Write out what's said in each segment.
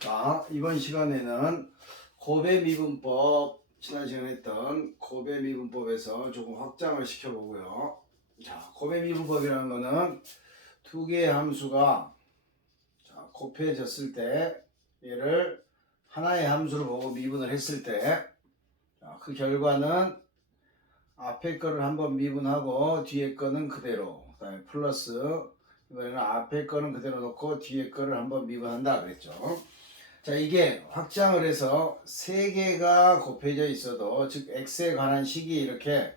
자, 이번 시간에는 곱의 미분법, 지난 시간에 했던 곱의 미분법에서 조금 확장을 시켜보고요. 자, 곱의 미분법이라는 거는 두 개의 함수가 곱해졌을 때 얘를 하나의 함수로 보고 미분을 했을 때 그 결과는 앞에 거를 한번 미분하고 뒤에 거는 그대로, 그 다음에 플러스, 이번에는 앞에 거는 그대로 놓고 뒤에 거를 한번 미분한다 그랬죠. 자, 이게 확장을 해서 세 개가 곱해져 있어도, 즉 x에 관한 식이 이렇게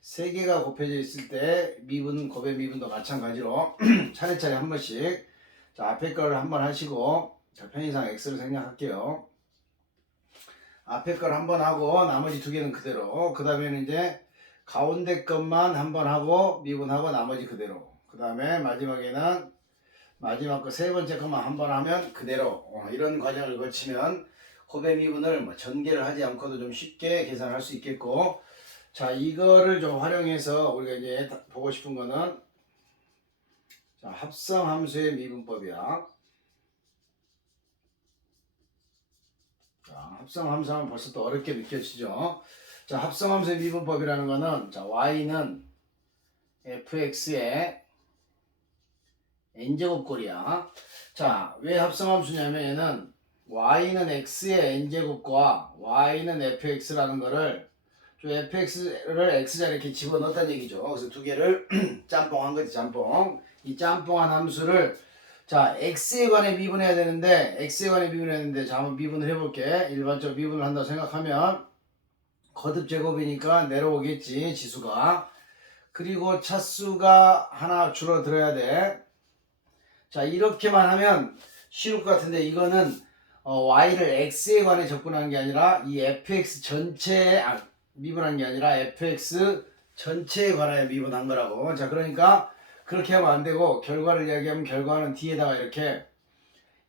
세 개가 곱해져 있을 때 미분, 곱의 미분도 마찬가지로 차례차례 한 번씩, 자, 앞에 거를 한번 하시고, 자, 편의상 x를 생략할게요. 앞에 거를 한번 하고 나머지 두 개는 그대로, 그 다음에는 이제 가운데 것만 한번 하고 미분하고 나머지 그대로, 그 다음에 마지막에는 마지막 거 세 번째 것만 한 번 하면 그대로, 이런 과정을 거치면 곱의 미분을 뭐 전개를 하지 않고도 좀 쉽게 계산할 수 있겠고, 자, 이거를 좀 활용해서 우리가 이제 보고 싶은 거는, 자, 합성함수의 미분법이야. 자, 합성함수 하면 벌써 또 어렵게 느껴지죠. 자, 합성함수의 미분법이라는 거는, 자, y는 fx의 n제곱꼴이야. 자, 왜 합성함수냐면 얘는 y는 x의 n제곱과 y는 fx라는 거를, 저 fx를 x자리에 이렇게 집어넣었다는 얘기죠. 그래서 두 개를 짬뽕한 거지, 짬뽕. 이 짬뽕한 함수를, 자, x에 관해 미분해야 되는데, x에 관해 미분해야 되는데, 자, 한번 미분을 해볼게. 일반적으로 미분을 한다고 생각하면 거듭 제곱이니까 내려오겠지, 지수가. 그리고 차수가 하나 줄어들어야 돼. 자, 이렇게만 하면 쉬울 것 같은데, 이거는 y를 x에 관해 접근한 게 아니라 이 fx 전체에 미분한 게 아니라 fx 전체에 관하여 미분한 거라고. 자, 그러니까 그렇게 하면 안 되고, 결과를 이야기하면 결과는 뒤에다가 이렇게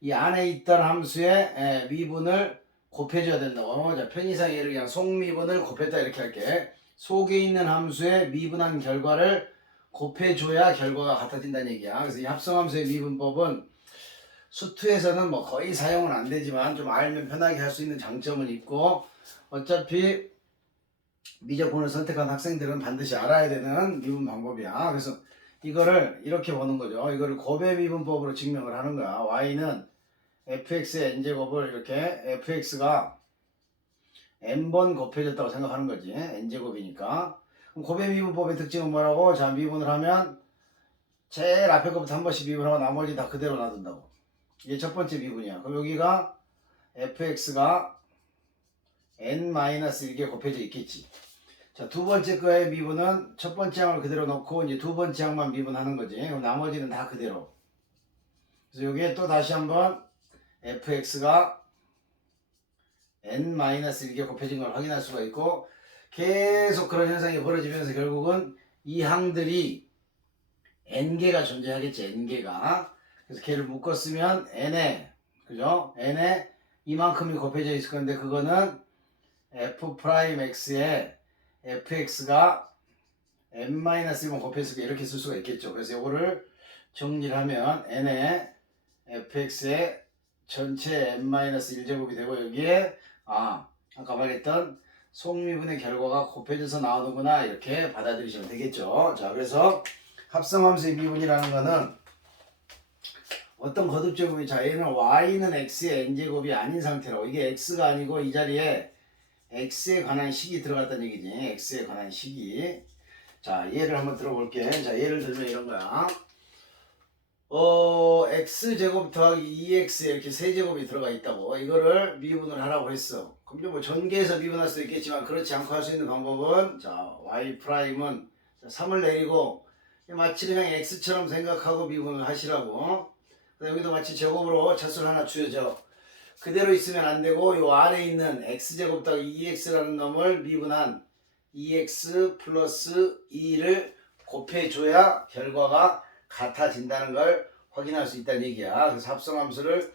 이 안에 있던 함수의 미분을 곱해줘야 된다고. 자, 편의상 얘를 그냥 속미분을 곱했다 이렇게 할게. 속에 있는 함수의 미분한 결과를 곱해줘야 결과가 같아진다는 얘기야. 그래서 이 합성함수의 미분법은 수투에서는 뭐 거의 사용은 안 되지만 좀 알면 편하게 할 수 있는 장점은 있고, 어차피 미적분을 선택한 학생들은 반드시 알아야 되는 미분 방법이야. 그래서 이거를 이렇게 보는 거죠. 이거를 곱의 미분법으로 증명을 하는 거야. y는 fx의 n제곱을 이렇게 fx가 n번 곱해졌다고 생각하는 거지. n제곱이니까. 그럼 곱의 미분법의 특징은 뭐라고? 자, 미분을 하면 제일 앞에 것부터 한 번씩 미분하고 나머지 다 그대로 놔둔다고. 이게 첫 번째 미분이야. 그럼 여기가 fx가 n-1개 곱해져 있겠지. 자, 두 번째 거의 미분은 첫 번째 항을 그대로 놓고 이제 두 번째 항만 미분하는 거지. 그럼 나머지는 다 그대로. 그래서 여기에 또 다시 한번 fx가 n-1개 곱해진 걸 확인할 수가 있고, 계속 그런 현상이 벌어지면서 결국은 이 항들이 n개가 존재하겠지. n개가. 그래서 걔를 묶었으면 n에, 그죠? n에 이만큼이 곱해져 있을 건데, 그거는 f'x에 fx가 n-1만 곱했을 때 이렇게 쓸 수가 있겠죠. 그래서 이거를 정리를 하면 n에 fx의 전체 n-1제곱이 되고, 여기에 아까 말했던 속미분의 결과가 곱해져서 나오는구나, 이렇게 받아들이시면 되겠죠. 자, 그래서 합성함수의 미분이라는 거는 어떤 거듭제곱이, 자, 얘는 y는 x의 n제곱이 아닌 상태라고. 이게 x가 아니고 이 자리에 x에 관한 식이 들어갔다는 얘기지. x에 관한 식이. 자, 예를 한번 들어볼게. 자, 예를 들면 이런 거야. x제곱 더하기 2x 이렇게 세제곱이 들어가 있다고. 이거를 미분을 하라고 했어. 그럼 뭐 전개해서 미분할 수도 있겠지만 그렇지 않고 할 수 있는 방법은, 자, y''은 3을 내리고 마치 그냥 x처럼 생각하고 미분을 하시라고. 여기도 마치 제곱으로 차수를 하나 주어져. 그대로 있으면 안 되고, 요 아래에 있는 x제곱 더하기 2x라는 놈을 미분한 2x 플러스 2를 곱해줘야 결과가 같아진다는 걸 확인할 수 있다는 얘기야. 그래서 합성함수를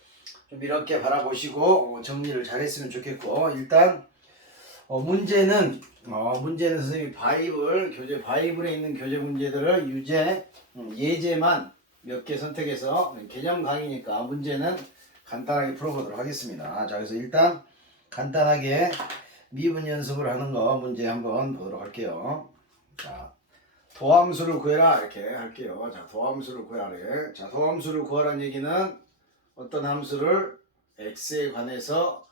좀 이렇게 바라보시고 정리를 잘 했으면 좋겠고, 일단 문제는 선생님이 교재 바이블에 있는 교재 문제들을 예제만 몇 개 선택해서, 개념 강의니까 문제는 간단하게 풀어보도록 하겠습니다. 자, 그래서 일단 간단하게 미분 연습을 하는 거 문제 한번 보도록 할게요. 자, 도함수를 구해라 이렇게 할게요. 자, 도함수를 구하래. 자, 도함수를 구하라는 얘기는 어떤 함수를 x에 관해서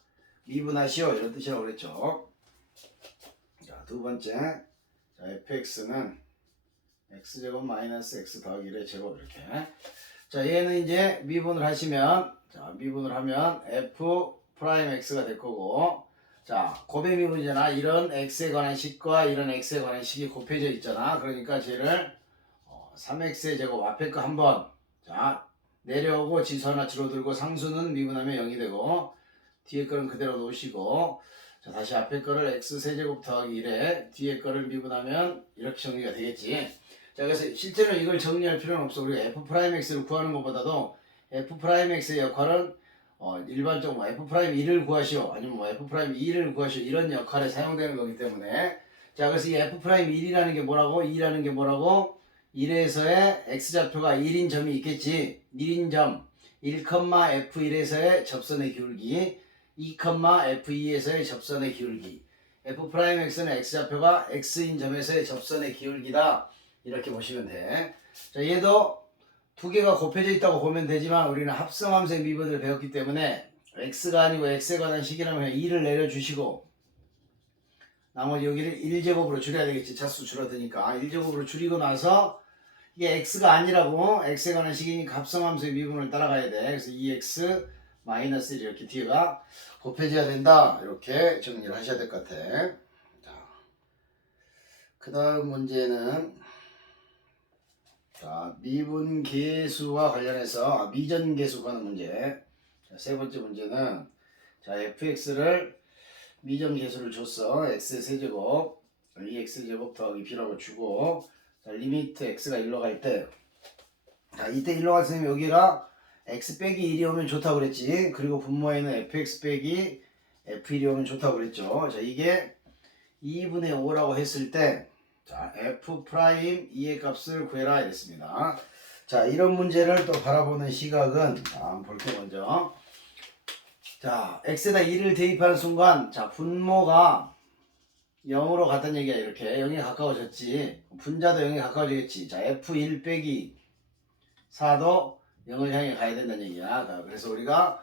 미분하시오 이런 뜻이라고 그랬죠. 자, 두 번째, 자, fx는 x제곱 마이너스 x 더하기 1의 제곱 이렇게. 자, 얘는 이제 미분을 하시면, 자, 미분을 하면 f 프라임 x가 될 거고, 자, 곱의 미분이잖아. 이런 x에 관한 식과 이런 x에 관한 식이 곱해져 있잖아. 그러니까 쟤를 3x의 제곱 앞에 거 한번, 자, 내려오고 지수 하나 줄어들고 상수는 미분하면 0이 되고 뒤에 거는 그대로 놓으시고, 자, 다시 앞에 거를 x 세제곱 더하기 1에 뒤에 거를 미분하면 이렇게 정리가 되겠지. 자, 그래서 실제로 이걸 정리할 필요는 없어. 우리가 f'x를 구하는 것보다도 f'x의 역할은 일반적으로 f'1을 구하시오 아니면 f'2를 구하시오 이런 역할에 사용되는 거기 때문에, 자, 그래서 이 f'1이라는 게 뭐라고? 2라는 게 뭐라고? 1에서의 x좌표가 1인 점이 있겠지. 1인 점 1,f1에서의 접선의 기울기 2,f2에서의 접선의 기울기. f'x는 x좌표가 x인 점에서의 접선의 기울기다 이렇게 보시면 돼. 자, 얘도 두 개가 곱해져 있다고 보면 되지만 우리는 합성함수의 미분을 배웠기 때문에 x가 아니고 x에 관한 식이라면 2를 내려주시고 나머지 여기를 1제곱으로 줄여야 되겠지. 차수 줄어드니까 1제곱으로 줄이고 나서 이게 x가 아니라고 x에 관한 식이니까 합성함수의 미분을 따라가야 돼. 그래서 2x 마이너스 1 이렇게 뒤가 곱해져야 된다. 이렇게 정리를 하셔야 될 것 같아. 자, 그 다음 문제는, 자, 미분계수와 관련해서 미전계수 구하는 문제. 자, 세 번째 문제는, 자, fx를 미전계수를 줬어. x의 세제곱 2x제곱 더하기 b라고 주고, 자, 리미트 x가 1로 갈 때, 자, 이때 1로 갔으면 여기가 x 빼기 1이 오면 좋다고 그랬지. 그리고 분모에는 fx 빼기 f1이 오면 좋다고 그랬죠. 자, 이게 2분의 5라고 했을 때, 자, f'2의 값을 구해라 이랬습니다. 자, 이런 문제를 또 바라보는 시각은, 자, 한번 볼게요. 먼저, 자, x에다 2를 대입하는 순간, 자, 분모가 0으로 갔다는 얘기야. 이렇게 0에 가까워졌지. 분자도 0에 가까워지겠지. 자, f1 빼기 4도 0을 향해 가야 된다는 얘기야. 자, 그래서 우리가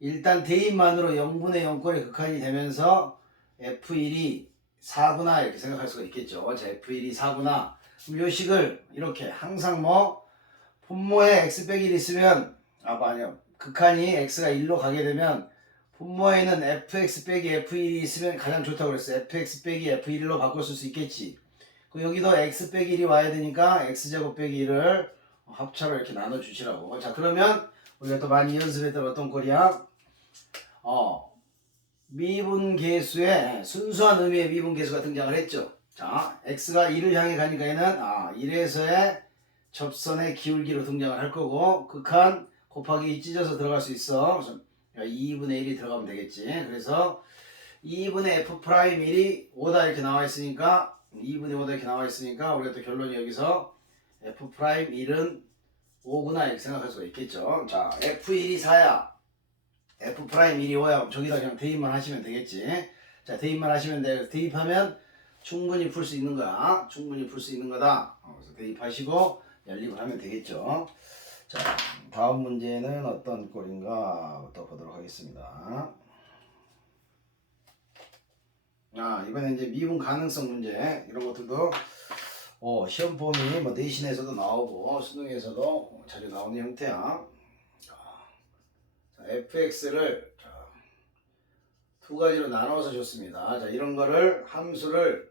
일단 대입만으로 0분의 0꼴의 극한이 되면서 f1이 4구나 이렇게 생각할 수가 있겠죠. 자, f1이 4구나. 그럼 요 식을 이렇게 항상 분모에 x 빼기 1 있으면, 아니요, 극한이 x가 1로 가게 되면 분모에는 fx 빼기 f1이 있으면 가장 좋다고 그랬어. fx 빼기 f1로 바꿨을 수 있겠지. 그럼 여기도 x 빼기 1이 와야 되니까 x제곱 빼기 1을 합차로 이렇게 나눠주시라고. 자, 그러면 우리가 또 많이 연습했던 어떤 꼴이야? 미분계수에 순수한 의미의 미분계수가 등장을 했죠. 자, x가 1을 향해 가니까 얘는 1에서의 접선의 기울기로 등장을 할 거고, 극한 곱하기 찢어서 들어갈 수 있어. 2분의 1이 들어가면 되겠지. 그래서 2분의 f'1이 5다 이렇게 나와 있으니까, 2분의 5다 이렇게 나와 있으니까 우리가 또 결론이 여기서 f'1은 5구나 이렇게 생각할 수가 있겠죠. 자, f1이 4야. f'1이 5야. 저기다 그냥 대입만 하시면 되겠지. 자, 대입만 하시면 돼. 대입하면 충분히 풀 수 있는 거야. 충분히 풀 수 있는 거다. 그래서 대입하시고 연립을 하면 되겠죠. 자, 다음 문제는 어떤 꼴인가 또 보도록 하겠습니다. 이번에 이제 미분 가능성 문제, 이런 것들도 시험 폼이 내신에서도 나오고 수능에서도 자주 나오는 형태야. 자, fx를 두 가지로 나눠서 줬습니다. 자, 이런 거를 함수를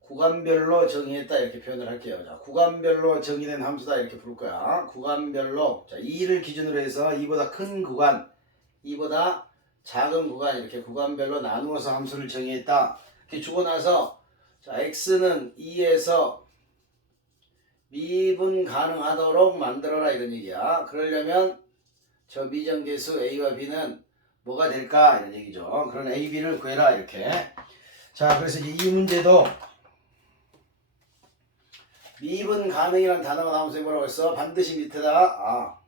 구간별로 정의했다 이렇게 표현을 할게요. 자, 구간별로 정의된 함수다 이렇게 부를 거야. 구간별로, 자, 2를 기준으로 해서 2보다 큰 구간, 2보다 작은 구간 이렇게 구간별로 나누어서 함수를 정의했다. 이렇게 주고 나서, 자, x는 2에서 미분 가능하도록 만들어라 이런 얘기야. 그러려면 저 미정계수 a와 b는 뭐가 될까 이런 얘기죠. 그런 a, b를 구해라 이렇게. 자, 그래서 이제 이 문제도 미분 가능이라는 단어가 나오면서 뭐라고 했어? 반드시 밑에다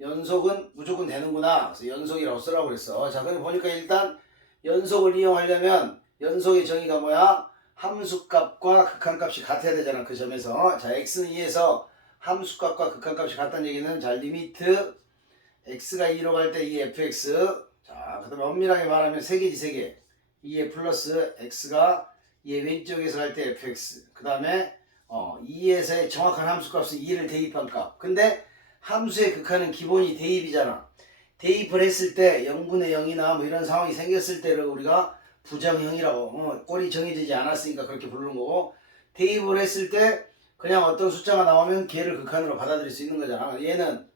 연속은 무조건 되는구나. 그래서 연속이라고 쓰라고 그랬어. 자, 그럼 보니까 일단 연속을 이용하려면 연속의 정의가 뭐야? 함수값과 극한값이 같아야 되잖아. 그 점에서. 자, x는 2에서 함수값과 극한값이 같다는 얘기는 자, 리미트 x가 2로 갈 때 2fx. 자, 그 다음에 엄밀하게 말하면 3개지 3개. 2에 플러스 x가 2의 왼쪽에서 갈 때 fx. 그 다음에 2에서의 정확한 함수값은 2를 대입한 값. 근데 함수의 극한은 기본이 대입이잖아. 대입을 했을 때 0분의 0이나 뭐 이런 상황이 생겼을 때를 우리가 부정형이라고 꼴이 정해지지 않았으니까 그렇게 부르는 거고, 대입을 했을 때 그냥 어떤 숫자가 나오면 걔를 극한으로 받아들일 수 있는 거잖아. 얘는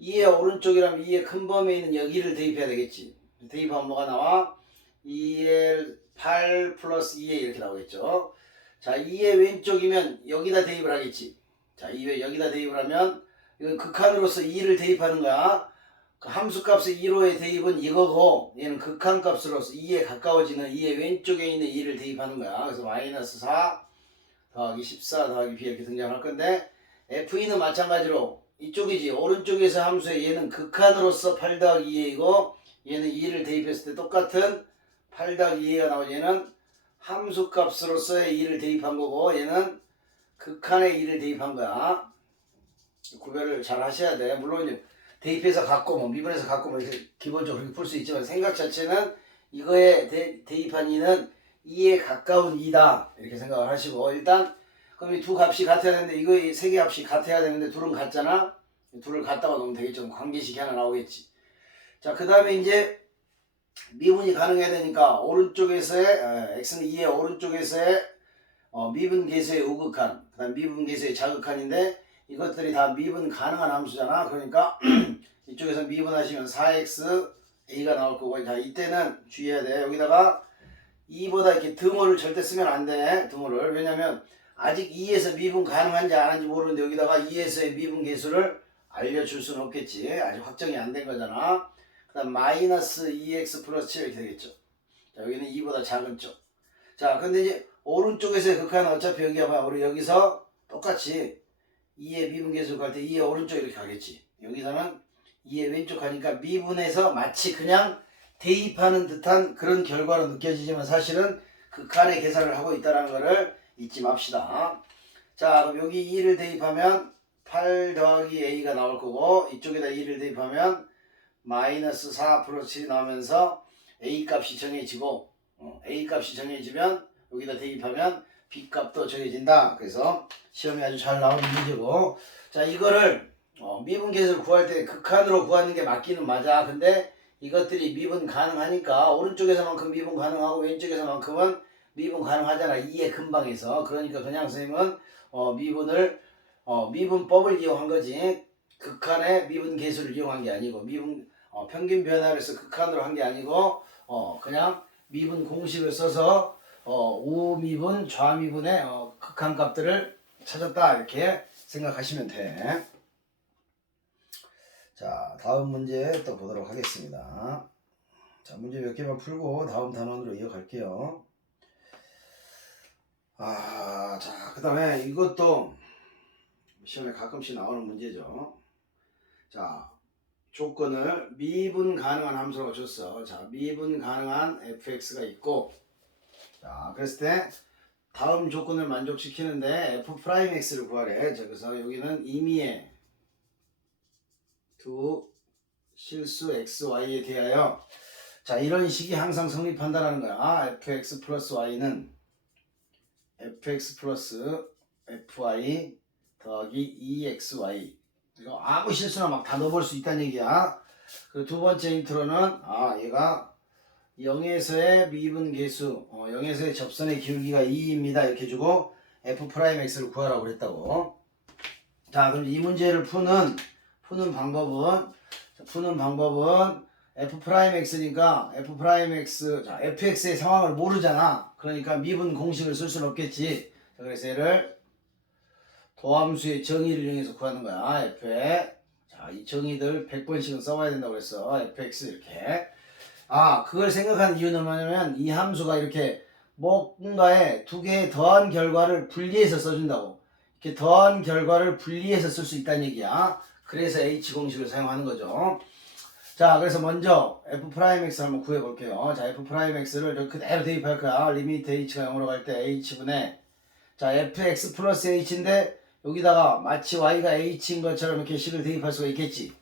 2의 오른쪽이라면 2의 큰 범위에 있는 여기를 대입해야 되겠지. 대입하면 뭐가 나와? 2의 8 플러스 2에 이렇게 나오겠죠. 자, 2의 왼쪽이면 여기다 대입을 하겠지. 자, 2의 여기다 대입을 하면 이건 극한으로서 2를 대입하는 거야. 그 함수값의 1호의 대입은 이거고, 얘는 극한값으로서 2에 가까워지는 2의 왼쪽에 있는 2를 대입하는 거야. 그래서 마이너스 4 더하기 14 더하기 b 이렇게 등장할 건데, f는 마찬가지로 이쪽이지. 오른쪽에서 함수에 얘는 극한으로서 8 더하기 2이고, 얘는 2를 대입했을 때 똑같은 8 더하기 2가 나오고, 얘는 함수값으로서의 2를 대입한 거고, 얘는 극한의 2를 대입한 거야. 구별을 잘 하셔야 돼. 물론 이제 대입해서 갖고 뭐 미분해서 갖고 뭐 이렇게 기본적으로 그렇게 풀 수 있지만, 생각 자체는 이거에 대입한 2는 2에 가까운 2다 이렇게 생각을 하시고, 일단 그럼 이 두 값이 같아야 되는데, 이거 세 개 값이 같아야 되는데 둘은 같잖아. 둘을 갖다가 놓으면 되겠죠. 관계식이 하나 나오겠지. 자, 그 다음에 이제 미분이 가능해야 되니까 오른쪽에서의 x는 2의 오른쪽에서의 미분 계수의 우극한, 그 다음 미분 계수의 자극한인데, 이것들이 다 미분 가능한 함수잖아. 그러니까 이쪽에서 미분하시면 4x a가 나올 거고, 자, 이때는 주의해야 돼. 여기다가 2보다 이렇게 등호를 절대 쓰면 안 돼. 등호를. 왜냐면 아직 2에서 미분 가능한지 안 하는지 모르는데 여기다가 2에서의 미분 계수를 알려줄 수는 없겠지. 아직 확정이 안 된 거잖아. 그 다음 마이너스 2x 플러스 7 이렇게 되겠죠. 자, 여기는 2보다 작은 쪽. 자, 근데 이제 오른쪽에서의 극한은 어차피 여기가 뭐야? 우리 여기서 똑같이 2의 미분 계수 갈 때 2의 오른쪽 이렇게 가겠지. 여기서는 2의 왼쪽 가니까 미분해서 마치 그냥 대입하는 듯한 그런 결과로 느껴지지만, 사실은 극한의 계산을 하고 있다는 것을 잊지 맙시다. 자, 그럼 여기 2를 대입하면 8 더하기 a가 나올 거고, 이쪽에다 2를 대입하면 마이너스 4 플러스 7이 나오면서 a 값이 정해지고, a 값이 정해지면 여기다 대입하면 b 값도 정해진다. 그래서 시험에 아주 잘 나오는 문제고, 자, 이거를 미분 계수를 구할 때 극한으로 구하는 게 맞기는 맞아. 근데 이것들이 미분 가능하니까 오른쪽에서만큼 미분 가능하고 왼쪽에서만큼은 미분 가능하잖아. 2의 근방에서. 그러니까 그냥 선생님은 미분법을 이용한 거지, 극한의 미분 계수를 이용한 게 아니고, 평균 변화를 해서 극한으로 한 게 아니고, 그냥 미분 공식을 써서 우미분, 좌미분의 극한 값들을 찾았다 이렇게 생각하시면 돼. 자, 다음 문제 또 보도록 하겠습니다. 자, 문제 몇 개만 풀고 다음 단원으로 이어갈게요. 자, 그 다음에 이것도 시험에 가끔씩 나오는 문제죠. 자, 조건을 미분 가능한 함수라고 줬어. 자, 미분 가능한 fx가 있고, 자, 그랬을 때 다음 조건을 만족시키는데 f'x를 구하래. 자, 그래서 여기는 임의의 두 실수 xy에 대하여, 자, 이런 식이 항상 성립한다는 거야. fx 플러스 y는 fx 플러스 fy 더하기 2xy. 이거 아무 실수나 막 다 넣어볼 수 있다는 얘기야. 그 두 번째 인트로는 얘가 0에서의 미분 계수, 0에서의 접선의 기울기가 2입니다. 이렇게 주고 f'x를 구하라고 그랬다고. 자, 그럼 이 문제를 푸는 방법은 f'x니까 f'x, 자, fx의 상황을 모르잖아. 그러니까 미분 공식을 쓸 수는 없겠지. 자, 그래서 얘를 도함수의 정의를 이용해서 구하는 거야. f에. 자, 이 정의들 100번씩은 써봐야 된다고 그랬어. fx 이렇게. 그걸 생각하는 이유는 뭐냐면, 이 함수가 이렇게 뭔가에 두 개의 더한 결과를 분리해서 써준다고. 이렇게 더한 결과를 분리해서 쓸 수 있다는 얘기야. 그래서 H 공식을 사용하는 거죠. 자, 그래서 먼저 F'X 한번 구해볼게요. 자, F'X를 그대로 대입할 거야. 리미트 H가 0으로 갈 때 H분의, 자, Fx 플러스 H인데 여기다가 마치 Y가 H인 것처럼 이렇게 식을 대입할 수가 있겠지.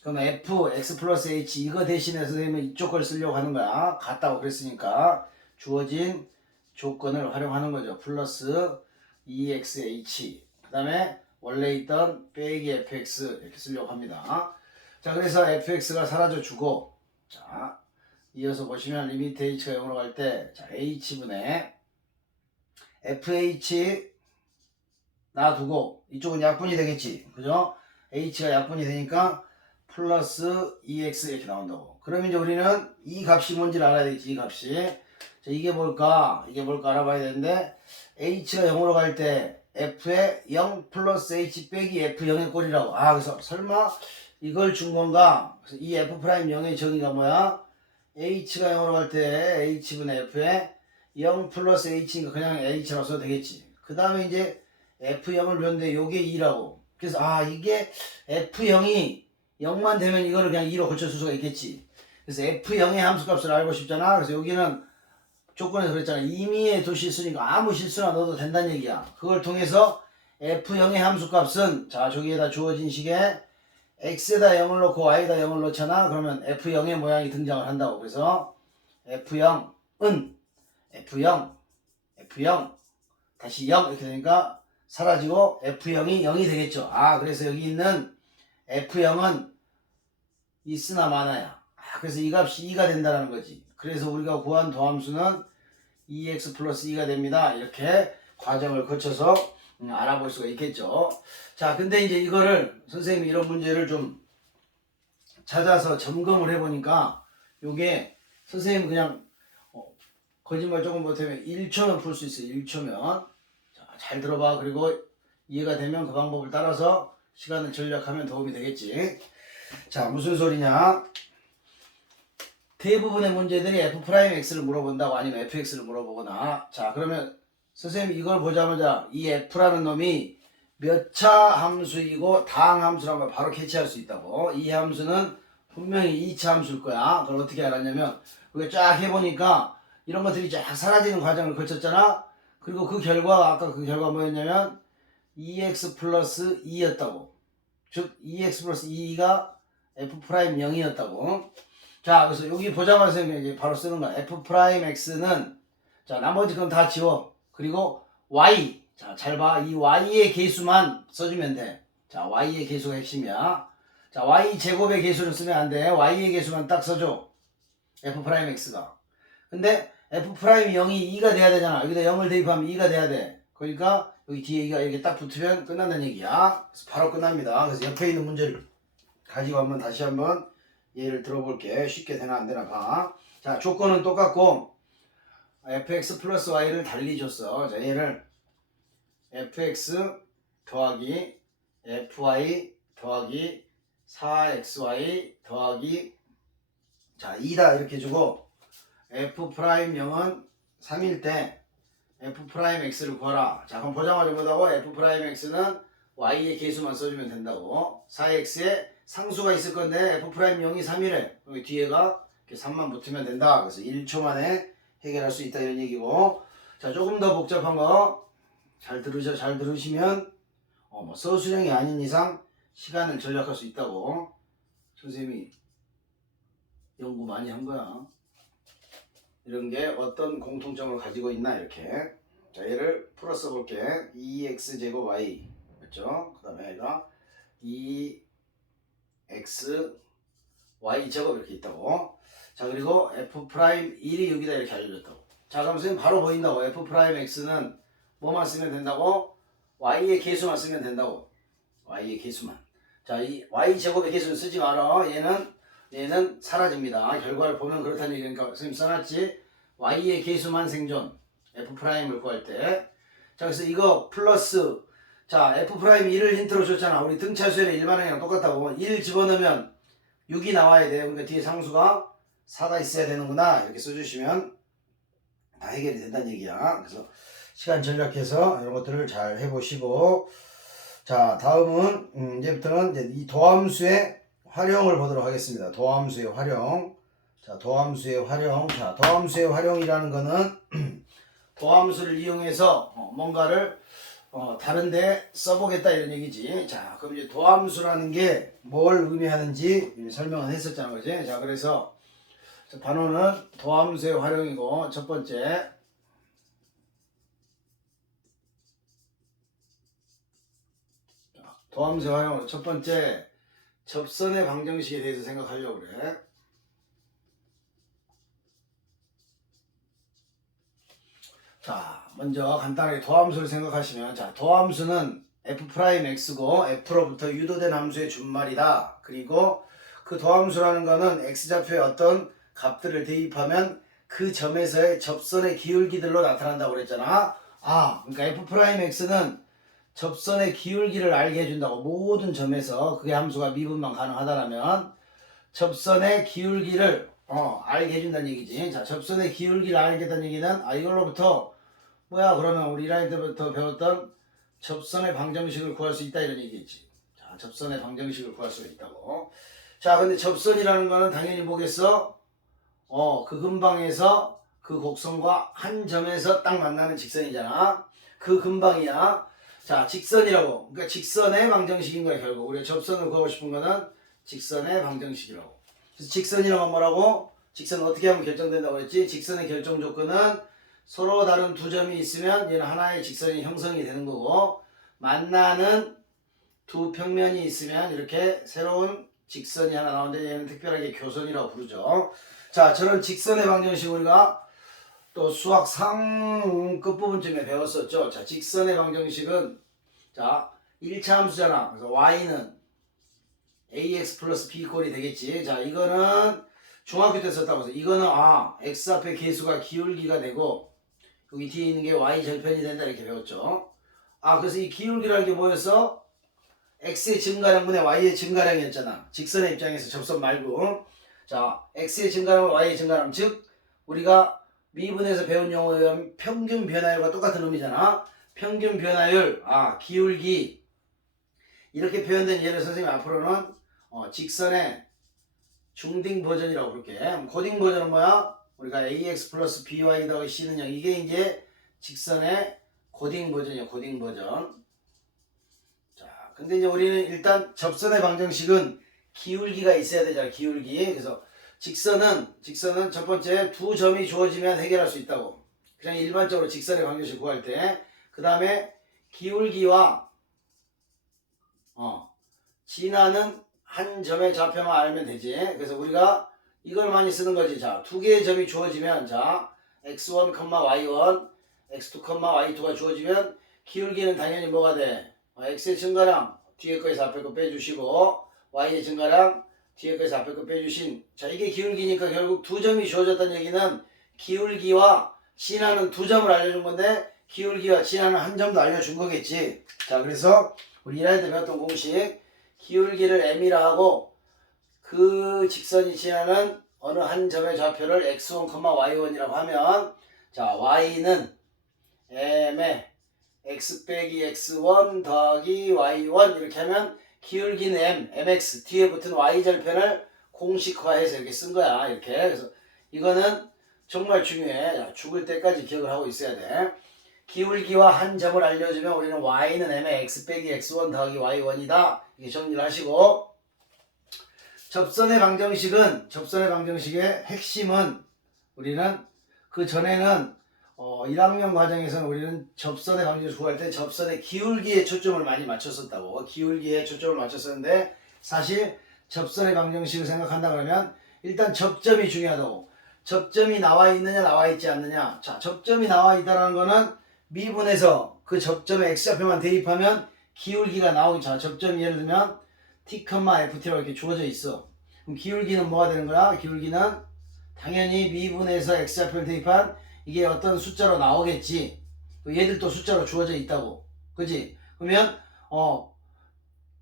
그럼 Fx 플러스 H 이거 대신에 선생님은 이쪽 걸 쓰려고 하는 거야. 같다고 그랬으니까 주어진 조건을 활용하는 거죠. 플러스 EXH 그 다음에 원래 있던 빼기 fx 이렇게 쓰려고 합니다. 자, 그래서 fx가 사라져 주고, 자, 이어서 보시면 리미트 h가 0으로 갈 때, 자, h분의 fh 놔두고 이쪽은 약분이 되겠지, 그죠? h가 약분이 되니까 플러스 ex 이렇게 나온다고. 그럼 이제 우리는 이 값이 뭔지를 알아야 되겠지. 이 값이, 자, 이게 뭘까 알아봐야 되는데, h가 0으로 갈 때 f에 0 플러스 h 빼기 f0의 꼴이라고. 아, 그래서 설마 이걸 준 건가? 그래서 이 f'0의 정의가 뭐야? h가 0으로 갈 때 h분의 f에 0 플러스 h니까 그냥 h라고 써도 되겠지. 그 다음에 이제 f0을 줬는데 요게 2라고. 그래서 아, 이게 f0이 0만 되면 이거를 그냥 2로 고쳐줄 수가 있겠지. 그래서 f0의 함수값을 알고 싶잖아. 그래서 여기는 조건에서 그랬잖아. 임의의 두 실수니까 아무 실수나 넣어도 된다는 얘기야. 그걸 통해서 f0의 함수값은, 자, 저기에다 주어진 식에 x에다 0을 넣고 y에다 0을 넣잖아. 그러면 f0의 모양이 등장을 한다고. 그래서 f0은 f0 다시 0 이렇게 되니까 사라지고 f0이 0이 되겠죠. 아, 그래서 여기 있는 f0은 있으나 마나야. 아, 그래서 이 값이 2가 된다는 거지. 그래서 우리가 구한 도함수는 2x 플러스 2가 됩니다. 이렇게 과정을 거쳐서 알아볼 수가 있겠죠. 자, 근데 이제 이거를 선생님이 이런 문제를 좀 찾아서 점검을 해보니까 요게 선생님 그냥 거짓말 조금 못하면 1초면 풀 수 있어요. 1초면. 자, 잘 들어봐. 그리고 이해가 되면 그 방법을 따라서 시간을 절약하면 도움이 되겠지. 자, 무슨 소리냐? 대부분의 문제들이 f'x를 물어본다고 아니면 fx를 물어보거나. 자, 그러면 선생님 이걸 보자마자 이 f라는 놈이 몇 차 함수이고 다항 함수라는 걸 바로 캐치할 수 있다고. 이 함수는 분명히 2차 함수일 거야. 그걸 어떻게 알았냐면 그게 쫙 해보니까 이런 것들이 쫙 사라지는 과정을 거쳤잖아. 그리고 그 결과, 아까 그 결과 뭐였냐면 2x 플러스 2였다고. 즉 2x 플러스 2가 f'0이었다고. 자, 그래서 여기 보자마자 이제 바로 쓰는 거야. f'x는, 자, 나머지 그럼 다 지워. 그리고 y. 자, 잘 봐. 이 y의 계수만 써주면 돼. 자, y의 계수가 핵심이야. 자, y 제곱의 계수를 쓰면 안 돼. y의 계수만 딱 써줘. f'x가. 근데 f'이 0이 2가 돼야 되잖아. 여기다 0을 대입하면 2가 돼야 돼. 그러니까 여기 뒤에 2가 이렇게 딱 붙으면 끝난다는 얘기야. 그래서 바로 끝납니다. 그래서 옆에 있는 문제를 가지고 한번 다시 한번 예를 들어볼게. 쉽게 되나 안 되나 봐. 자, 조건은 똑같고 fx 플러스 y를 달리 줬어. 자, 얘를 fx 더하기 fy 더하기 4xy 더하기, 자, 2다 이렇게 주고 f'0은 3일 때 f'x를 구하라. 자, 그럼 보자마자 뭐다고? f'x는 y의 계수만 써주면 된다고. 4x에 상수가 있을 건데 f'0이 3이래. 여기 뒤에가 이렇게 3만 붙으면 된다. 그래서 1초 만에 해결할 수 있다 이런 얘기고. 자, 조금 더 복잡한 거 잘 들으시면 뭐 서술형이 아닌 이상 시간을 절약할 수 있다고. 선생님이 연구 많이 한 거야. 이런 게 어떤 공통점을 가지고 있나 이렇게. 자, 얘를 풀어 써볼게. 2x제곱 y 맞죠? 그 다음에 얘가 2x y제곱 이렇게 있다고. 자, 그리고 f'1이 여기다 이렇게 알려줬다고. 자, 그럼 선생님 바로 보인다고. f'x는 뭐만 쓰면 된다고? y의 계수만 쓰면 된다고. y의 계수만. 자, 이 y제곱의 계수는 쓰지 마라. 얘는 사라집니다. 결과를 보면 그렇다는 얘기니까 선생님 써놨지. y의 계수만 생존. f'을 구할 때. 자, 그래서 이거 플러스, 자, f'1을 힌트로 줬잖아. 우리 등차수열의 일반항이랑 똑같다고. 1 집어넣으면 6이 나와야 돼. 그러니까 뒤에 상수가 4가 있어야 되는구나. 이렇게 써주시면 다 해결이 된다는 얘기야. 그래서 시간 절약해서 이런 것들을 잘 해보시고, 자, 다음은 이제부터는 이제 이 도함수의 활용을 보도록 하겠습니다. 도함수의 활용. 자, 도함수의 활용. 자, 도함수의 활용이라는 거는 도함수를 이용해서 뭔가를 다른데 써보겠다 이런 얘기지. 자, 그럼 이제 도함수라는 게 뭘 의미하는지 설명을 했었잖아, 그지? 자, 그래서 반호는 도함수의 활용이고, 첫 번째 도함수의 활용으로 첫 번째 접선의 방정식에 대해서 생각하려고 그래. 자, 먼저 간단하게 도함수를 생각하시면, 자, 도함수는 f'x고 f로부터 유도된 함수의 준말이다. 그리고 그 도함수라는 거는 x좌표에 어떤 값들을 대입하면 그 점에서의 접선의 기울기들로 나타난다고 그랬잖아. 그러니까 f'x는 접선의 기울기를 알게 해준다고. 모든 점에서 그게 함수가 미분만 가능하다라면 접선의 기울기를 알게 해준다는 얘기지. 자, 접선의 기울기를 알게 한다는 얘기는 이걸로부터 그러면 우리 1학년 때부터 배웠던 접선의 방정식을 구할 수 있다 이런 얘기겠지. 자, 접선의 방정식을 구할 수 있다고. 자, 근데 접선이라는 거는 당연히 뭐겠어? 그 근방에서 그 곡선과 한 점에서 딱 만나는 직선이잖아. 그 근방이야. 자, 직선이라고. 그러니까 직선의 방정식인 거야, 결국. 우리가 접선을 구하고 싶은 거는 직선의 방정식이라고. 그래서 직선이라고 뭐라고? 직선은 어떻게 하면 결정된다고 했지? 직선의 결정 조건은 서로 다른 두 점이 있으면 얘는 하나의 직선이 형성이 되는 거고, 만나는 두 평면이 있으면 이렇게 새로운 직선이 하나 나오는데 얘는 특별하게 교선이라고 부르죠. 자, 저런 직선의 방정식 우리가 또 수학 상 끝부분쯤에 배웠었죠. 자, 직선의 방정식은 자 1차 함수잖아. 그래서 y는 ax 플러스 b 꼴이 되겠지. 자, 이거는 중학교 때 썼다고 해서 이거는 x 앞에 계수가 기울기가 되고 여기 뒤에 있는 게 y 절편이 된다 이렇게 배웠죠. 그래서 이 기울기라는 게 뭐였어? x의 증가량분의 y의 증가량이었잖아. 직선의 입장에서 접선 말고. 자, x의 증가량은 y의 증가량, 즉 우리가 미분에서 배운 용어에 의하면 평균 변화율과 똑같은 의미잖아. 평균 변화율, 기울기 이렇게 표현된 예를 선생님 앞으로는 직선의 중딩 버전이라고 부를게. 고딩 버전은 뭐야? 우리가 ax 플러스 by 더하기 c는 0. 이게 이제 직선의 고딩 버전이야. 고딩 버전. 자, 근데 이제 우리는 일단 접선의 방정식은 기울기가 있어야 되잖아. 기울기. 그래서 직선은 첫 번째 두 점이 주어지면 해결할 수 있다고. 그냥 일반적으로 직선의 방정식 구할 때. 그 다음에 기울기와 지나는 한 점의 좌표만 알면 되지. 그래서 우리가 이걸 많이 쓰는 거지. 자, 두 개의 점이 주어지면 자 x1, y1, x2, y2가 주어지면 기울기는 당연히 뭐가 돼? x의 증가량 뒤에 거에서 앞에 거 빼주시고 y의 증가량 뒤에 거에서 앞에 거 빼주신. 자, 이게 기울기니까 결국 두 점이 주어졌다는 얘기는 기울기와 지나는 두 점을 알려준 건데 기울기와 지나는 한 점도 알려준 거겠지. 자, 그래서 우리 1할 때 배웠던 공식 기울기를 m이라 하고 그 직선이 지나는 어느 한 점의 좌표를 x1, y1이라고 하면 자, y는 m에 x 빼기 x1 더하기 y1 이렇게 하면 기울기는 mx 뒤에 붙은 y절편을 공식화해서 이렇게 쓴 거야. 이렇게. 그래서 이거는 정말 중요해. 자, 죽을 때까지 기억을 하고 있어야 돼. 기울기와 한 점을 알려주면 우리는 y는 m의 x 빼기 x1 더하기 y1이다. 이렇게 정리를 하시고, 접선의 방정식의 핵심은 우리는 그 전에는 1학년 과정에서는 우리는 접선의 방정식을 구할 때 접선의 기울기에 초점을 많이 맞췄었다고. 기울기에 초점을 맞췄었는데 사실 접선의 방정식을 생각한다 그러면 일단 접점이 중요하다고. 접점이 나와 있느냐 나와 있지 않느냐. 자, 접점이 나와 있다는 거는 미분에서 그 접점에 x좌표만 대입하면 기울기가 나오기. 자, 접점이 예를 들면 t, ft라고 이렇게 주어져 있어. 그럼 기울기는 뭐가 되는 거야? 기울기는 당연히 미분에서 x좌표를 대입한 이게 어떤 숫자로 나오겠지. 얘들도 숫자로 주어져 있다고. 그지? 그러면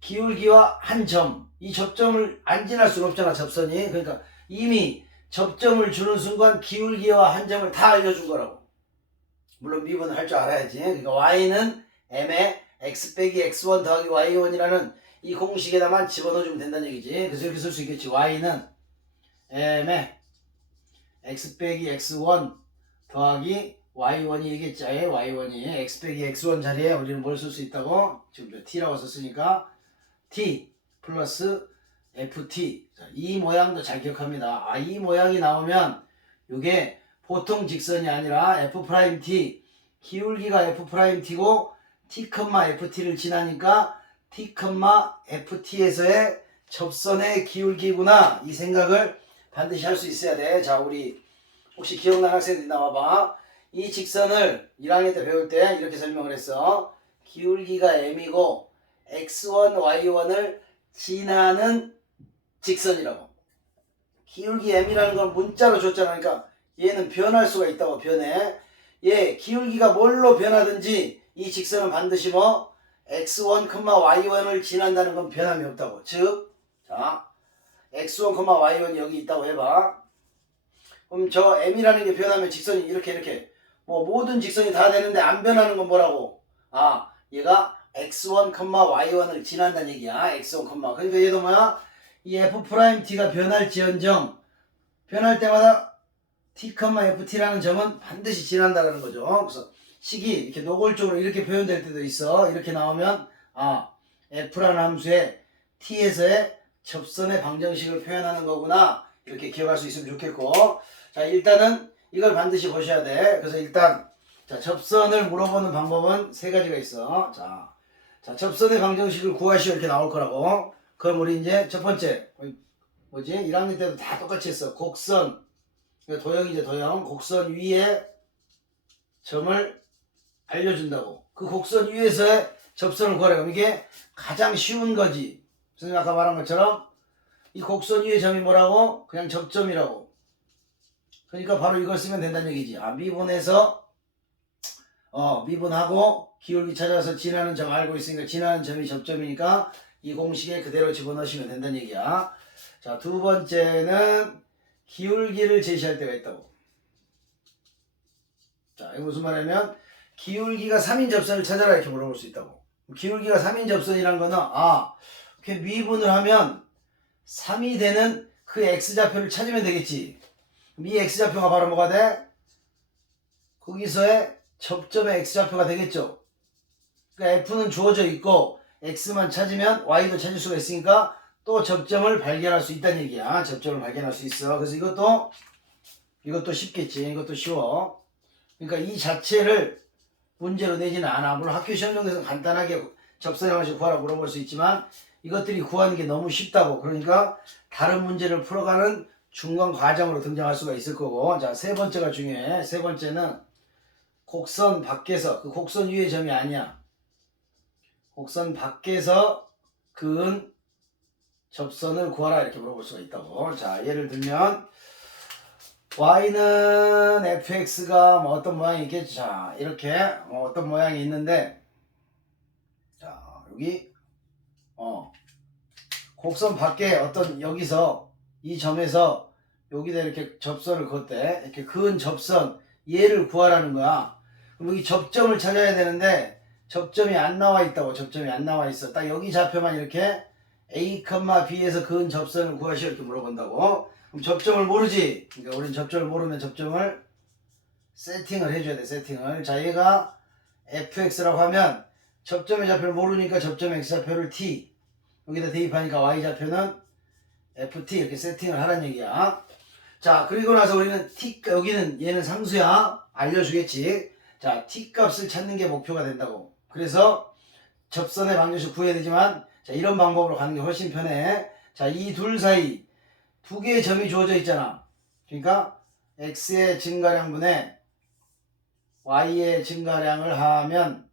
기울기와 한 점, 이 접점을 안 지날 수는 없잖아, 접선이. 그러니까 이미 접점을 주는 순간 기울기와 한 점을 다 알려준 거라고. 물론 미분을 할 줄 알아야지. 그러니까 y는 m의 x 빼기 x1 더하기 y1이라는 이 공식에다만 집어넣어주면 된다는 얘기지. 그래서 이렇게 쓸 수 있겠지. y는 m에 x 빼기 x1 더하기 y1이 이겠지. y1이 x 빼기 x1 자리에 우리는 뭘 쓸 수 있다고? 지금 t라고 썼으니까 t 플러스 ft. 자, 이 모양도 잘 기억합니다. 이 모양이 나오면 이게 보통 직선이 아니라 f't, 기울기가 f't고 t, ft를 지나니까 t, ft에서의 접선의 기울기구나. 이 생각을 반드시 할 수 있어야 돼. 자, 우리 혹시 기억나는 학생들이 나와봐. 이 직선을 1학년 때 배울 때 이렇게 설명을 했어. 기울기가 m이고 x1, y1을 지나는 직선이라고. 기울기 m이라는 건 문자로 줬잖아. 그러니까 얘는 변할 수가 있다고. 변해. 얘 기울기가 뭘로 변하든지 이 직선은 반드시 뭐 x1, y1을 지난다는 건 변함이 없다고. 즉, 자, x1, y1이 여기 있다고 해봐. 그럼 저 m이라는 게 변하면 직선이 이렇게 뭐 모든 직선이 다 되는데 안 변하는 건 뭐라고? 얘가 x1, y1을 지난다는 얘기야. x1, 그러니까 얘도 뭐야? 이 f't가 변할지언정 변할 때마다 t, ft라는 점은 반드시 지난다는 거죠. 그래서 식이 이렇게 노골적으로 이렇게 표현될 때도 있어. 이렇게 나오면 f라는 함수에 t에서의 접선의 방정식을 표현하는 거구나. 이렇게 기억할 수 있으면 좋겠고, 자, 일단은 이걸 반드시 보셔야 돼. 그래서 일단 자, 접선을 물어보는 방법은 세 가지가 있어. 자, 접선의 방정식을 구하시오 이렇게 나올 거라고. 그럼 우리 이제 첫 번째 뭐지? 1학년 때도 다 똑같이 했어. 곡선, 도형이죠. 도형. 곡선 위에 점을 알려준다고. 그 곡선 위에서의 접선을 구하라고. 이게 가장 쉬운 거지. 선생님 아까 말한 것처럼 이 곡선 위의 점이 뭐라고? 그냥 접점이라고. 그러니까 바로 이걸 쓰면 된다는 얘기지. 미분해서 미분하고 기울기 찾아서 지나는 점 알고 있으니까 지나는 점이 접점이니까 이 공식에 그대로 집어넣으시면 된다는 얘기야. 자, 두 번째는 기울기를 제시할 때가 있다고. 자, 이게 무슨 말이냐면 기울기가 3인 접선을 찾아라 이렇게 물어볼 수 있다고. 기울기가 3인 접선이란 거는 이렇게 미분을 하면 3이 되는 그 x좌표를 찾으면 되겠지. 이 x좌표가 바로 뭐가 돼? 거기서의 접점의 x좌표가 되겠죠. 그러니까 f는 주어져 있고 x만 찾으면 y도 찾을 수가 있으니까 또 접점을 발견할 수 있다는 얘기야. 접점을 발견할 수 있어. 그래서 이것도 쉽겠지. 이것도 쉬워. 그러니까 이 자체를 문제로 내지는 않아. 물론 학교 시험 정도에서 간단하게 접선의 방식 구하라고 물어볼 수 있지만 이것들이 구하는 게 너무 쉽다고. 그러니까 다른 문제를 풀어가는 중간 과정으로 등장할 수가 있을 거고. 자, 세 번째가 중요해. 세 번째는 곡선 밖에서, 그 곡선 위의 점이 아니야. 곡선 밖에서 그은 접선을 구하라 이렇게 물어볼 수가 있다고. 자, 예를 들면 y는 fx가 뭐 어떤 모양이 있겠죠. 자, 이렇게 어떤 모양이 있는데, 자, 여기 곡선 밖에 어떤 여기서 이 점에서 여기다 이렇게 접선을 그었대. 이렇게 그은 접선 얘를 구하라는 거야. 그럼 여기 접점을 찾아야 되는데 접점이 안 나와 있다고. 접점이 안 나와 있어. 딱 여기 좌표만 이렇게 A, B에서 그은 접선을 구하시오 이렇게 물어본다고. 그럼 접점을 모르지. 그러니까 우리는 접점을 모르면 접점을 세팅을 해줘야 돼. 세팅을. 자, 얘가 fx라고 하면 접점의 좌표를 모르니까 접점 x좌표를 t, 여기다 대입하니까 y좌표는 ft 이렇게 세팅을 하라는 얘기야. 자, 그리고 나서 우리는 t, 여기는 얘는 상수야. 알려주겠지. 자, t 값을 찾는 게 목표가 된다고. 그래서 접선의 방정식 구해야 되지만, 자, 이런 방법으로 가는 게 훨씬 편해. 자, 이 둘 사이 두 개의 점이 주어져 있잖아. 그러니까 x의 증가량분에 y의 증가량을 하면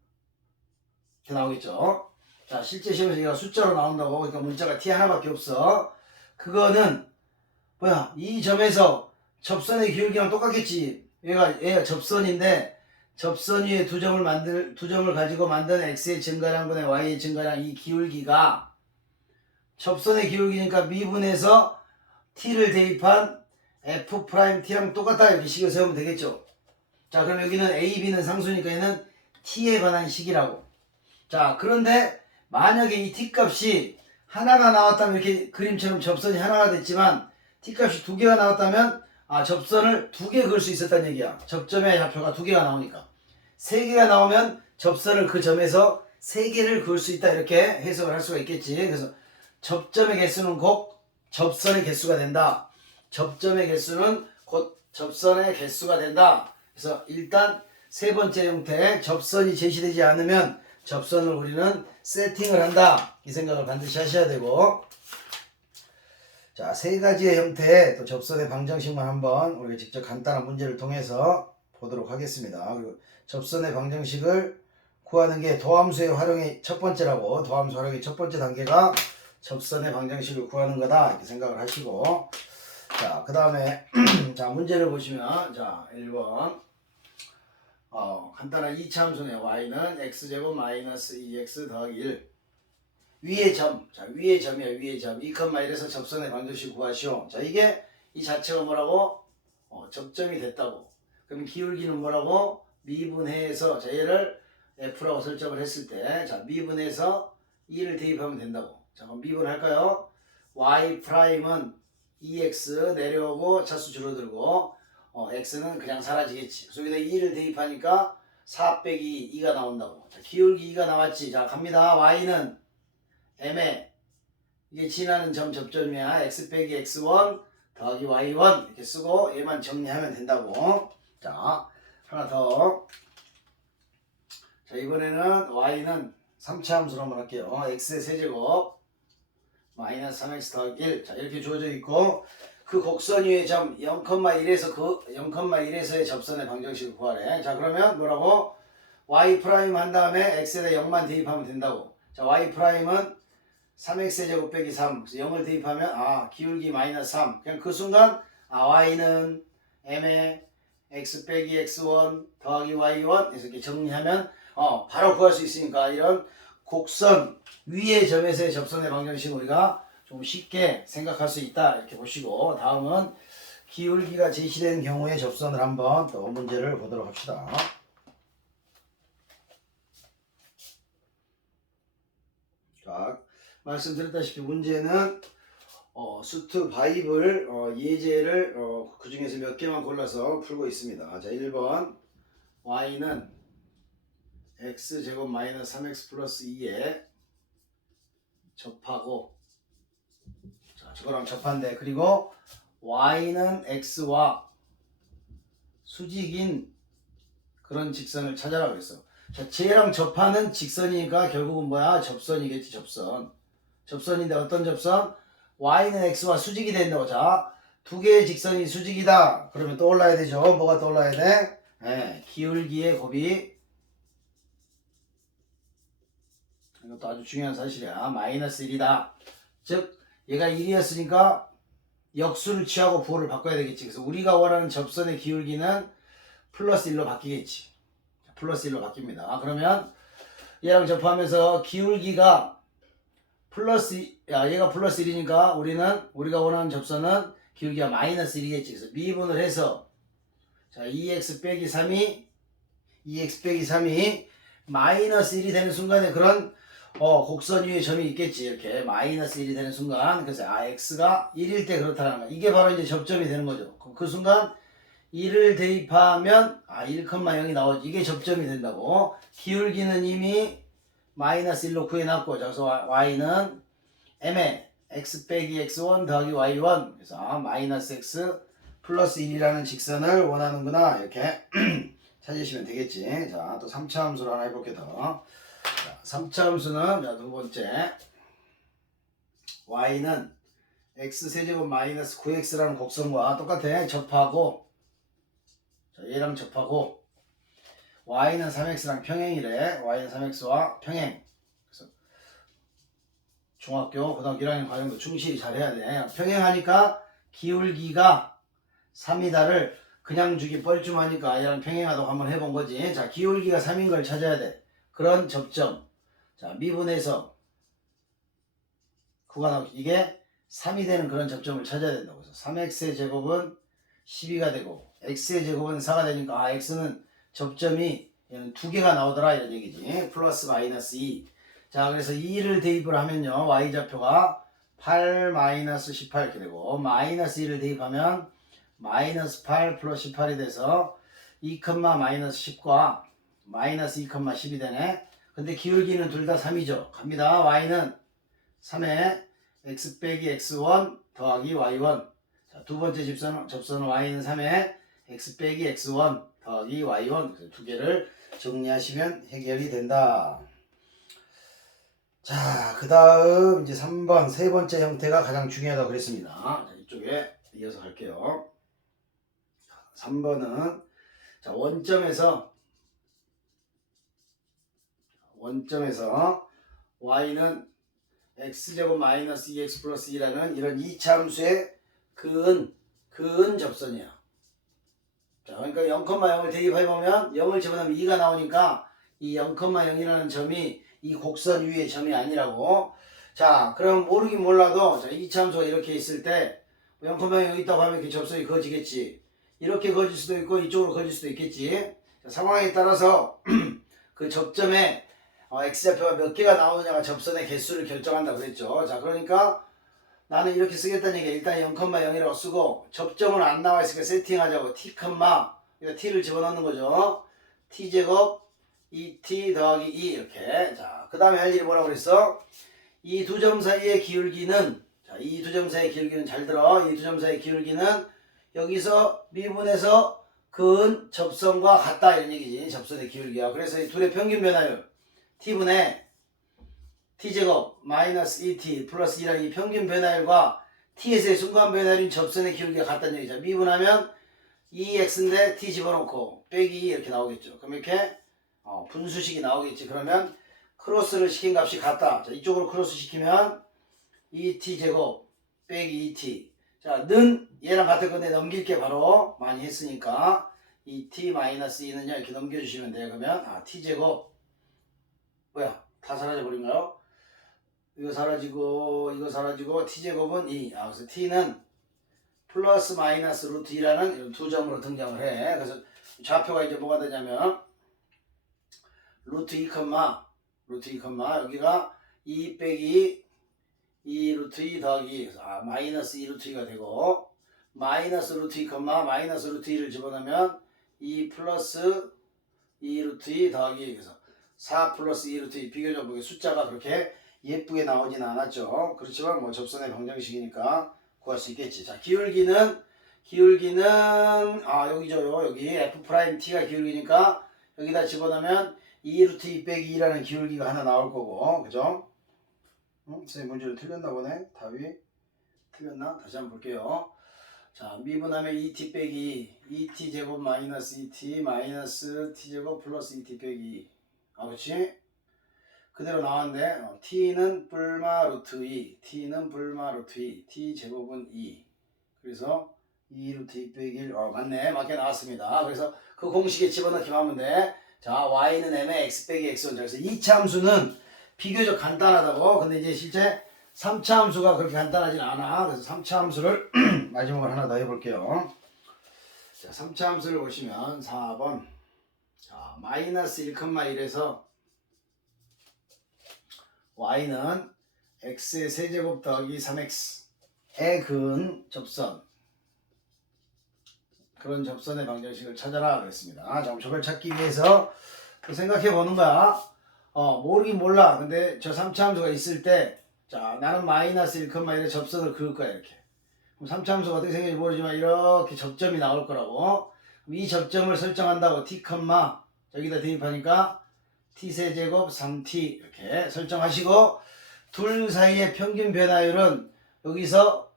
이렇게 나오겠죠. 자, 실제 시험에서 얘가 숫자로 나온다고. 그러니까 문자가 t 하나밖에 없어. 그거는 뭐야? 이 점에서 접선의 기울기랑 똑같겠지. 얘가 접선인데 접선 위에 두 점을 가지고 만든 x의 증가량분의 y의 증가량, 이 기울기가 접선의 기울기니까 미분해서 t를 대입한 f't랑 똑같다 이렇게 식을 세우면 되겠죠. 자, 그럼 여기는 a, b는 상수니까 얘는 t에 관한 식이라고. 자, 그런데 만약에 이 t값이 하나가 나왔다면 이렇게 그림처럼 접선이 하나가 됐지만 t값이 두 개가 나왔다면 접선을 두 개 그을 수 있었다는 얘기야. 접점의 좌표가 두 개가 나오니까. 세 개가 나오면 접선을 그 점에서 세 개를 그을 수 있다 이렇게 해석을 할 수가 있겠지. 그래서 접점의 개수는 곧 접선의 개수가 된다. 접점의 개수는 곧 접선의 개수가 된다. 그래서 일단 세 번째 형태 접선이 제시되지 않으면 접선을 우리는 세팅을 한다. 이 생각을 반드시 하셔야 되고, 자, 세 가지의 형태의 또 접선의 방정식만 한번 우리가 직접 간단한 문제를 통해서 보도록 하겠습니다. 그리고 접선의 방정식을 구하는 게 도함수의 활용의 첫 번째라고, 도함수 활용의 첫 번째 단계가 접선의 방정식을 구하는 거다 이렇게 생각을 하시고, 자, 그 다음에 자, 문제를 보시면, 자, 1번 간단한 2차 함수네. y는 x제곱 마이너스 2x 더하기 1. 위의 점, 자, 위의 점이야. 위의 점 2,1에서 접선의 방정식 구하시오. 자, 이게 이 자체가 뭐라고? 접점이 됐다고. 그럼 기울기는 뭐라고? 미분해서, 자, 얘를 f라고 설정을 했을 때, 자, 미분해서 2를 대입하면 된다고. 자, 그럼 미분할까요? y 프라임은 2x 내려오고 차수 줄어들고, x는 그냥 사라지겠지. 그래서 여기다 2를 대입하니까 4 빼기 2가 나온다고. 자, 기울기 2가 나왔지. 자, 갑니다. y는 m에 이게 지나는 점 접점이야. x 빼기 x1 더하기 y1 이렇게 쓰고 얘만 정리하면 된다고. 자, 하나 더. 자, 이번에는 y는 3차 함수로 한번 할게요. x의 세제곱 마이너스 3x 더하기 1. 자, 이렇게 주어져 있고, 그 곡선 위의 점 0,1에서 그 0,1에서의 접선의 방정식을 구하래. 자, 그러면 뭐라고? y 프라임 한 다음에 x에다 0만 대입하면 된다고. 자, y 프라임은 3x제곱 빼기 3. 그래서 0을 대입하면 기울기 마이너스 3. 그냥 그 순간 y는 m에 x 빼기 x1 더하기 y1 해서 이렇게 정리하면 바로 구할 수 있으니까, 이런 곡선 위의 점에서의 접선의 방정식 우리가 좀 쉽게 생각할 수 있다 이렇게 보시고, 다음은 기울기가 제시된 경우의 접선을 한번 또 문제를 보도록 합시다. 자, 말씀드렸다시피 문제는 수트 바이블 예제를 그 중에서 몇 개만 골라서 풀고 있습니다. 자, 1번 y는 x제곱 마이너스 3x 플러스 2에 접하고, 자, 저거랑 접한대. 그리고 y는 x와 수직인 그런 직선을 찾아라 그랬어. 자, 쟤랑 접하는 직선이니까 결국은 뭐야? 접선이겠지. 접선인데 어떤 접선? y는 x와 수직이 된다고. 자, 두 개의 직선이 수직이다. 그러면 떠올라야 되죠. 뭐가 떠올라야 돼? 기울기의 곱이, 이것도 아주 중요한 사실이야. 마이너스 1이다. 즉 얘가 1이었으니까 역수를 취하고 부호를 바꿔야 되겠지. 그래서 우리가 원하는 접선의 기울기는 플러스 1로 바뀌겠지. 플러스 1로 바뀝니다. 그러면 얘랑 접하면서 기울기가 얘가 플러스 1이니까 우리가 원하는 접선은 기울기가 마이너스 1이겠지. 그래서 미분을 해서, 자, 2x 빼기 3이 마이너스 1이 되는 순간에 그런 곡선 위에 점이 있겠지. 이렇게 마이너스 1이 되는 순간, 그래서 x가 1일 때 그렇다는 거야. 이게 바로 이제 접점이 되는 거죠. 그 순간 1을 대입하면 1,0이 나오지. 이게 접점이 된다고. 기울기는 이미 마이너스 1로 구해놨고, 그래서 y는 m에 x 빼기 x1 더하기 y1, 그래서 마이너스 x 플러스 1이라는 직선을 원하는구나 이렇게 찾으시면 되겠지. 자, 또 3차 함수로 하나 해볼게 더. 자, 3차 함수는, 자, 두 번째 y는 x세제곱 마이너스 9x라는 곡선과 똑같아. 접하고, 자, 얘랑 접하고, y는 3x랑 평행이래. y는 3x와 평행. 그래서 중학교, 고등학교 1학년 과정도 충실히 잘 해야 돼. 평행하니까 기울기가 3이다를 그냥 주기 뻘쭘하니까 얘랑 평행하다고 한번 해본 거지. 자, 기울기가 3인 걸 찾아야 돼. 그런 접점. 자, 미분해서 이게 3이 되는 그런 접점을 찾아야 된다고 해서 3x의 제곱은 12가 되고 x의 제곱은 4가 되니까 x는 접점이 얘는 두 개가 나오더라 이런 얘기지. 플러스 마이너스 2. 자, 그래서 2를 대입을 하면요. y좌표가 8 마이너스 18 이렇게 되고 마이너스 2를 대입하면 마이너스 8 플러스 18이 돼서 2, 마이너스 10과 마이너스 2, 10이 되네. 근데 기울기는 둘 다 3이죠. 갑니다. y는 3에 x 빼기 x1 더하기 y1. 자, 두 번째 접선은 y는 3에 x 빼기 x1 더하기 y1. 두 개를 정리하시면 해결이 된다. 자, 그 다음 이제 3번 세 번째 형태가 가장 중요하다고 그랬습니다. 자, 이쪽에 이어서 갈게요. 3번은 자, 원점에서 y는 x제곱 마이너스 2x 플러스 2라는 이런 이차함수의 근은 접선이야. 자, 그러니까 0,0을 대입해보면 0을 집어넣으면 2가 나오니까 이 0,0이라는 점이 이 곡선 위의 점이 아니라고. 자, 그럼 모르긴 몰라도 자, 이차함수가 이렇게 있을 때 0,0이 있다고 하면 이렇게 접선이 그어지겠지. 이렇게 그어질 수도 있고 이쪽으로 그어질 수도 있겠지. 자, 상황에 따라서 그 접점에 x좌표가 몇 개가 나오느냐가 접선의 개수를 결정한다고 그랬죠. 자, 그러니까 나는 이렇게 쓰겠다는 얘기야. 일단 0,0이라고 쓰고 접점은 안 나와 있으니까 세팅하자고 t, 이거 t를 집어넣는 거죠. t제곱 2t 더하기 2 이렇게. 자, 그 다음에 할 일이 뭐라고 그랬어? 이 두 점 사이의 기울기는, 자, 이 두 점 사이의 기울기는 잘 들어. 이 두 점 사이의 기울기는 여기서 미분해서 근 접선과 같다 이런 얘기지. 접선의 기울기야. 그래서 이 둘의 평균 변화율 t분의 t제곱 마이너스 2t 플러스 2라는 이 평균 변화율과 t에서의 순간 변화율인 접선의 기울기가 같다는 얘기죠. 미분하면 2x인데 t 집어넣고 빼기 2 이렇게 나오겠죠. 그럼 이렇게 분수식이 나오겠지. 그러면 크로스를 시킨 값이 같다. 자, 이쪽으로 크로스 시키면 2t제곱 빼기 2t. 자, 는 얘랑 같을 건데 넘길게 바로 많이 했으니까 2t 마이너스 2는요 이렇게 넘겨주시면 돼요. 그러면 t제곱 뭐야 다 사라져버린가요? 이거 사라지고 t제곱은 2. 그래서 t는 플러스 마이너스 루트 2라는 이런 두 점으로 등장을 해. 그래서 좌표가 이제 뭐가 되냐면 루트 2, 여기가 2 빼기 2 루트 2 더하기 그래서 마이너스 2 루트 2가 되고 마이너스 루트 2, 마이너스 루트 2를 집어넣으면 2 플러스 2 루트 2 더하기 그래서 4 플러스 2 루트 2 비교적 보기 숫자가 그렇게 예쁘게 나오진 않았죠. 그렇지만 뭐 접선의 방정식이니까 구할 수 있겠지. 자, 기울기는 여기죠. 여기 F'T가 기울기니까 여기다 집어넣으면 2 루트 2 빼기 2라는 기울기가 하나 나올 거고. 그죠? 선생님 문제를 틀렸나 보네. 답이 틀렸나? 다시 한번 볼게요. 자, 미분하면 2t 빼기 2t 제곱 마이너스 2t 마이너스 t제곱 플러스 2t 빼기 2. 그렇지? 그대로 나왔는데 t는 뿔마 루트 2 t는 뿔마 루트 2 t 제곱은 2 그래서 2 루트 2 빼기 1 맞네. 맞게 나왔습니다. 그래서 그 공식에 집어넣기만 하면 돼. 자, y는 m의 x 빼기 x1. 그래서 2차 함수는 비교적 간단하다고. 근데 이제 실제 3차 함수가 그렇게 간단하진 않아. 그래서 3차 함수를 마지막으로 하나 더 해볼게요. 자, 3차 함수를 보시면 4번 자, 마이너스 1,1에서 y는 x의 세제곱 더하기 3x의 근 접선 그런 접선의 방정식을 찾아라 그랬습니다. 자, 저걸 찾기 위해서 생각해 보는 거야. 모르긴 몰라. 근데 저 3차 함수가 있을 때 자, 나는 마이너스 1,1의 접선을 그을 거야 이렇게. 그럼 3차 함수가 어떻게 생길지 모르지만 이렇게 접점이 나올 거라고. 이 접점을 설정한다고 t, 여기다 대입하니까 t세제곱 3t 이렇게 설정하시고 둘 사이의 평균 변화율은 여기서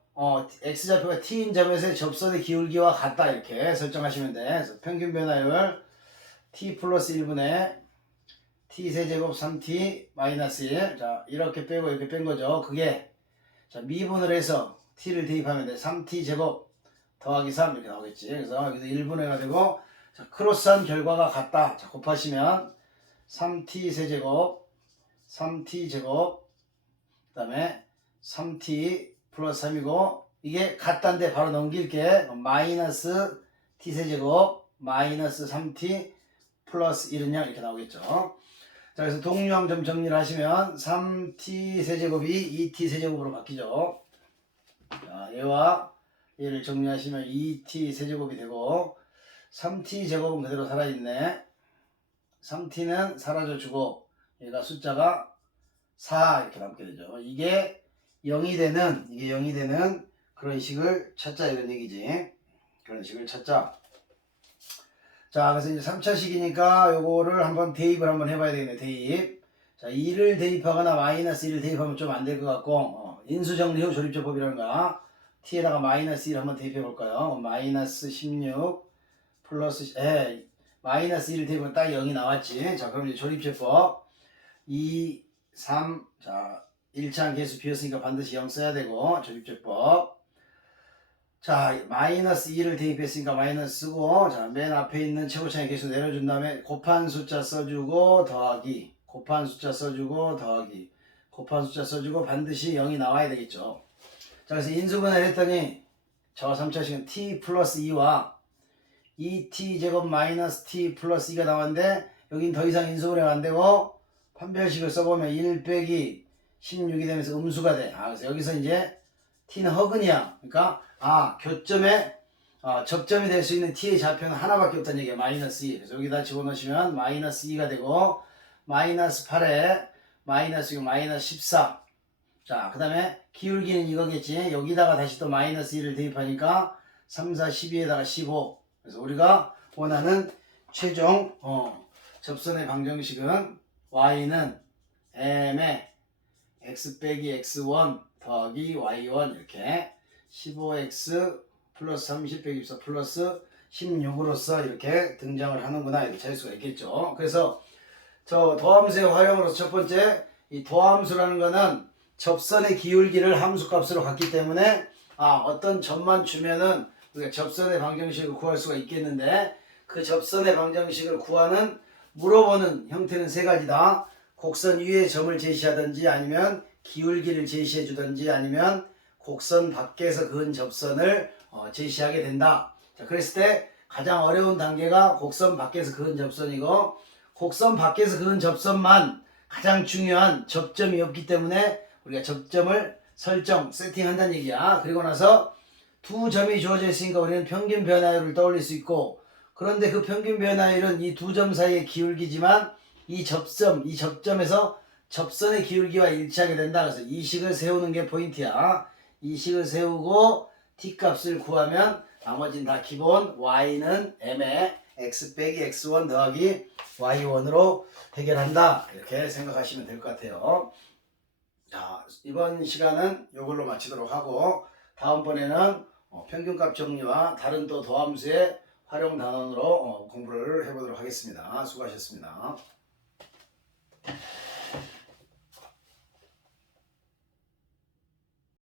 x좌표가 t인 점에서의 접선의 기울기와 같다 이렇게 설정하시면 돼. 그래서 평균 변화율 t 플러스 1분의 t세제곱 3t 마이너스 1. 자, 이렇게 빼고 이렇게 뺀 거죠. 그게 자, 미분을 해서 t를 대입하면 돼. 3t 제곱 더하기 3 이렇게 나오겠지. 그래서 여기도 1분해가 되고 자, 크로스한 결과가 같다. 자, 곱하시면 3t 세제곱 3t 제곱 그 다음에 3t 플러스 3이고 이게 같다인데 바로 넘길게. 마이너스 t 세제곱 마이너스 3t 플러스 1은 0 이렇게 나오겠죠. 자, 그래서 동류항 좀 정리를 하시면 3t 세제곱이 2t 세제곱으로 바뀌죠. 자, 얘와 얘를 정리하시면 2t 세제곱이 되고 3t 제곱은 그대로 살아있네. 3t는 사라져주고 얘가 숫자가 4 이렇게 남게 되죠. 이게 0이 되는 그런 식을 찾자 이런 얘기지. 그런 식을 찾자. 자, 그래서 이제 3차식이니까 요거를 한번 대입을 한번 해봐야 되겠네. 대입. 자, 2를 대입하거나 마이너스 1을 대입하면 좀 안 될 것 같고, 인수정리 후 조립제법이라는 거. t에다가 마이너스 1 한번 대입해 볼까요? 마이너스 16 플러스, 마이너스 1을 대입하면 딱 0이 나왔지. 자, 그럼 이제 조립제법. 2, 3, 자, 1차항 계수 비었으니까 반드시 0 써야 되고, 조립제법. 자, 마이너스 2를 대입했으니까 마이너스 쓰고, 자, 맨 앞에 있는 최고차의 계수 내려준 다음에 곱한 숫자 써주고, 더하기. 곱한 숫자 써주고, 더하기. 곱한 숫자 써주고, 반드시 0이 나와야 되겠죠. 자, 그래서 인수분해를 했더니, 저 3차식은 t 플러스 2와 2t 제곱 마이너스 t 플러스 2가 나왔는데, 여긴 더 이상 인수분해가 안 되고, 판별식을 써보면 1 빼기 16이 되면서 음수가 돼. 그래서 여기서 이제 t는 허근이야. 그러니까 교점에 접점이 될 수 있는 t의 좌표는 하나밖에 없다는 얘기야. 마이너스 2. 그래서 여기다 집어넣으시면 마이너스 2가 되고 마이너스 8에 마이너스 6, 마이너스 14. 자, 그 다음에 기울기는 이거겠지. 여기다가 다시 또 마이너스 2를 대입하니까 3, 4, 12에다가 15. 그래서 우리가 원하는 최종 접선의 방정식은 y는 m에 x 빼기 x1 더하기 y1 이렇게 15x 플러스 30 빼기 14 플러스 16으로서 이렇게 등장을 하는구나 이렇게 찾을 수가 있겠죠. 그래서 저 도함수의 활용으로서 첫 번째 이 도함수라는 거는 접선의 기울기를 함수값으로 갖기 때문에 어떤 점만 주면은 우리가 접선의 방정식을 구할 수가 있겠는데 그 접선의 방정식을 구하는 물어보는 형태는 세 가지다. 곡선 위에 점을 제시하든지 아니면 기울기를 제시해 주든지 아니면 곡선 밖에서 그은 접선을 제시하게 된다. 자, 그랬을 때 가장 어려운 단계가 곡선 밖에서 그은 접선이고 곡선 밖에서 그은 접선만 가장 중요한 접점이 없기 때문에 우리가 접점을 설정, 세팅한다는 얘기야. 그리고 나서 두 점이 주어져 있으니까 우리는 평균 변화율을 떠올릴 수 있고 그런데 그 평균 변화율은 이 두 점 사이의 기울기지만 이 접점에서 접선의 기울기와 일치하게 된다. 그래서 이 식을 세우는 게 포인트야. 이 식을 세우고 t값을 구하면 나머지는 다 기본 y는 m에 x 빼기 x1 더하기 y1으로 해결한다. 이렇게 생각하시면 될 것 같아요. 자, 이번 시간은 이걸로 마치도록 하고 다음번에는 평균값 정리와 다른 또 도함수의 활용 단원으로 공부를 해보도록 하겠습니다. 수고하셨습니다.